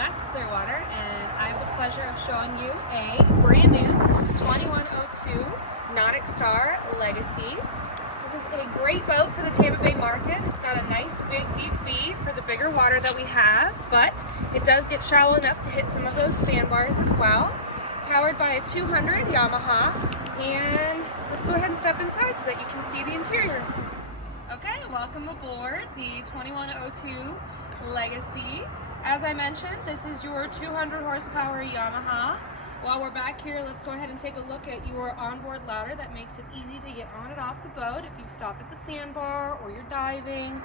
MarineMax Clearwater, and I have the pleasure of showing you a brand new 2102 NauticStar Legacy. This is a great boat for the Tampa Bay market. It's got a nice big deep V for the bigger water that we have, but it does get shallow enough to hit some of those sandbars as well. It's powered by a 200 Yamaha, and let's go ahead and step inside so that you can see the interior. Okay, welcome aboard the 2102 Legacy. As I mentioned, this is your 200 horsepower Yamaha. While we're back here, let's go ahead and take a look at your onboard ladder that makes it easy to get on and off the boat if you've stopped at the sandbar, or you're diving,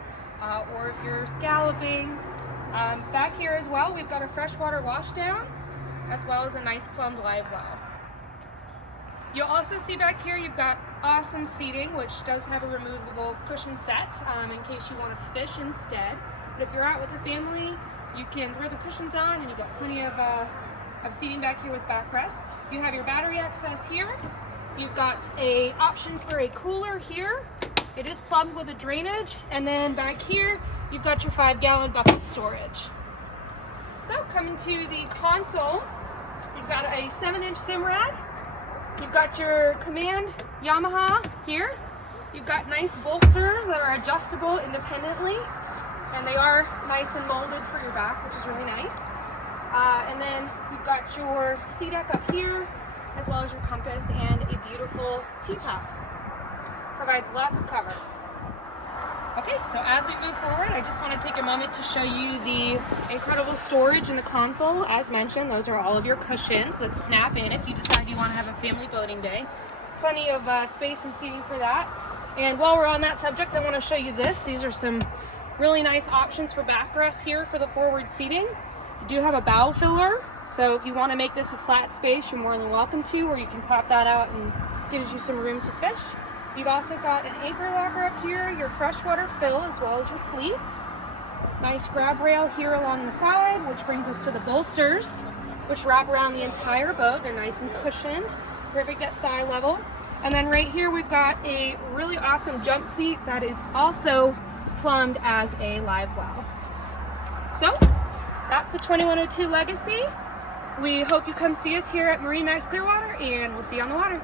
or if you're scalloping. Back here as well, we've got a freshwater washdown, as well as a nice plumbed live well. You'll also see back here you've got awesome seating, which does have a removable cushion set in case you want to fish instead. But if you're out with the family, you can throw the cushions on, and you've got plenty of seating back here with backrests. You have your battery access here. You've got an option for a cooler here. It is plumbed with a drainage. And then back here, you've got your 5-gallon bucket storage. So coming to the console, you've got a 7-inch Simrad. You've got your command Yamaha here. You've got nice bolsters that are adjustable independently, and they are nice and molded for your back, which is really nice. And then you've got your sea deck up here, as well as your compass and a beautiful T-top. Provides lots of cover. Okay, so as we move forward, I just want to take a moment to show you the incredible storage in the console. As mentioned, those are all of your cushions that snap in if you decide you want to have a family boating day. Plenty of space and seating for that. And while we're on that subject, I want to show you this. These are some really nice options for backrests here for the forward seating. You do have a bow filler, so if you want to make this a flat space, you're more than welcome to, or you can pop that out and gives you some room to fish. You've also got an anchor locker up here, your freshwater fill, as well as your cleats. Nice grab rail here along the side, which brings us to the bolsters, which wrap around the entire boat. They're nice and cushioned, perfect at thigh level. And then right here we've got a really awesome jump seat that is also plumbed as a live well. So that's the 2102 Legacy. We hope you come see us here at MarineMax Clearwater, and we'll see you on the water.